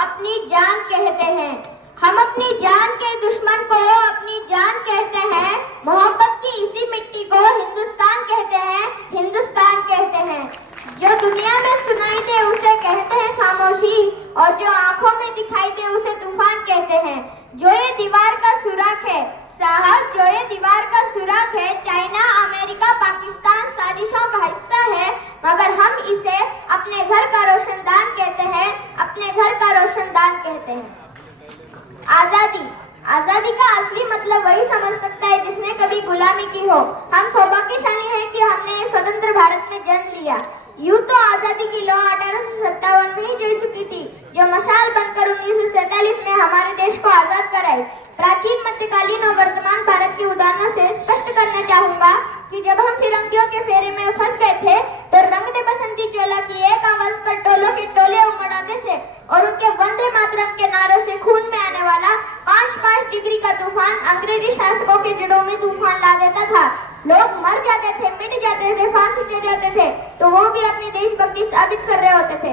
अपनी जान कहते हैं। हम अपनी जान के दुश्मन को अपनी जान कहते हैं। मोहब्बत की इसी मिट्टी को हिंदुस्तान कहते हैं, हिंदुस्तान कहते हैं। जो दुनिया में सुनाई दे उसे कहते हैं खामोशी, और जो आंखों में दिखाई दे उसे तूफान कहते हैं। जो ये दीवार का सुराख है साहब, जो ये दीवार का सुराख है, चाइना, अमेरिका, पाकिस्तान साजिशों का हिस्सा है, मगर हम इसे अपने घर का रोशनदान कहते हैं, अपने घर का रोशनदान कहते हैं। आजादी, आजादी का असली मतलब वही समझ सकता है जिसने कभी गुलामी की हो। हम सौभाग्यशाली हैं कि हमने स्वतंत्र भारत में जन्म लिया। यूं तो आजादी की लौ 1857 में ही जल चुकी थी, जो मशाल बनकर 1947 में हमारे देश को आजाद कराई। प्राचीन, मध्यकालीन और वर्तमान भारत के उदाहरणों से स्पष्ट करना चाहूंगा कि जब हम फिरंगियों के फेरे में फंस गए थे तो रंग दे बसंती चोला की एक आवाज पर टोलों के टोले उमड़ाते थे, और उनके वंदे मातरम के नारों से खून में आने वाला 5-5 डिग्री का तूफान अंग्रेजी शासकों के जड़ों में तूफान ला देता था। लोग मर जाते थे, मिट जाते थे, फांसी दे जाते थे, तो वो भी अपनी देशभक्ति साबित कर रहे होते थे।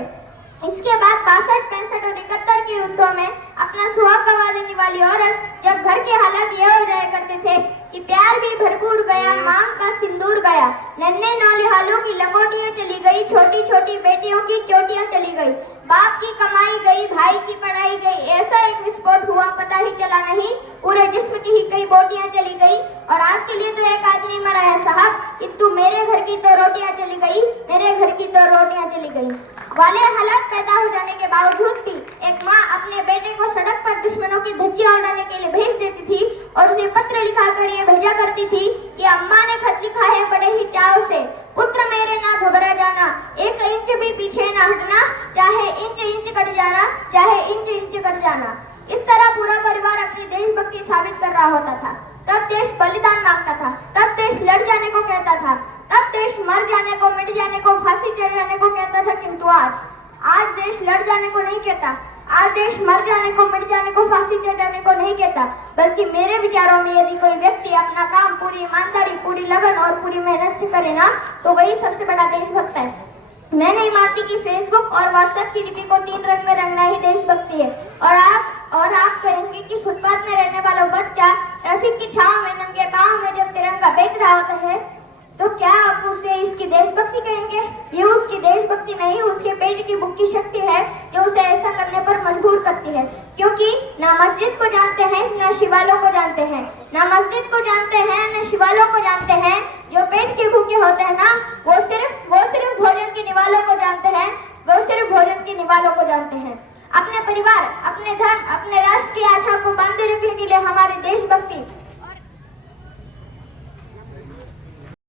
इसके बाद 62, 65 और 71 के युद्धों में अपना सुहाग गवा देने वाली औरत जब घर के हालात ये हो जाया करते थे कि प्यार भी भरपूर गया, मांग का सिंदूर गया, नन्हे नौनिहालों की लंगोटियां चली गई, छोटी छोटी बेटियों की चोटियां चली गई, बाप की कमाई गई, भाई की पढ़ाई गई, ऐसा एक विस्फोट हुआ पता ही चला नहीं, पूरे जिस्म की ही कई बोटियां चली गई। और आपके लिए तो एक आदमी मरा है साहब, किंतु मेरे घर की तो रोटियां चली गई, मेरे घर की तो रोटियां चली गई वाले हालात पैदा हो जाने के बावजूद भी एक माँ अपने बेटे को सड़क पर दुश्मनों की धज्जियां उड़ाने के लिए भेज देती थी और उसे पत्र लिखाकर ये भेजा करती थी कि अम्मा ने खत लिखा है बड़े ही चाव से, पुत्र मेरे ना घबरा जाना, 1 इंच भी पीछे ना हटना, चाहे इंच इंच कट जाना, चाहे इंच इंच कट जाना। इस तरह पूरा परिवार अपनी देशभक्ति साबित कर रहा होता था। तब देश बलिदान मांगता था, तब देश लड़ जाने को कहता था, तब देश मर जाने को, मिट जाने को, फांसी चढ़ जाने को कहता था। किंतु आज देश लड़ जाने को नहीं कहता, आज देश मर जाने को, मिट जाने को, फांसी चढ़ जाने को नहीं कहता, बल्कि मेरे विचारों में यदि कोई व्यक्ति अपना काम पूरी ईमानदारी, पूरी लगन और पूरी मेहनत से करे ना, तो वही सबसे बड़ा देशभक्त है। मैं नहीं मानती कि फेसबुक और व्हाट्सएप की डीपी को 3 रंग में रंगना ही देशभक्ति है। और आप कहेंगे कि फुटपाथ में रहने वाला बच्चा ट्रैफिक की छांव में नंगे पांव में जब तिरंगा बेच रहा होता है, तो क्या आप उसे इसकी देशभक्ति कहेंगे? ये उसकी देशभक्ति नहीं, उसके पेट की भूख की शक्ति है जो उसे ऐसा करने पर मजबूर करती है। क्योंकि ना मस्जिद को जानते हैं, ना शिवालयों को जानते हैं, ना मस्जिद को जानते हैं, ना शिवालयों को जानते हैं। जो पेट के भूखे होते हैं ना, वो सिर्फ भोजन के निवालों को जानते हैं, वो सिर्फ भोजन के निवालों को जानते हैं। अपने परिवार, अपने धर्म, अपने राष्ट्र की आशा को बांधे रखने के लिए हमारी देशभक्ति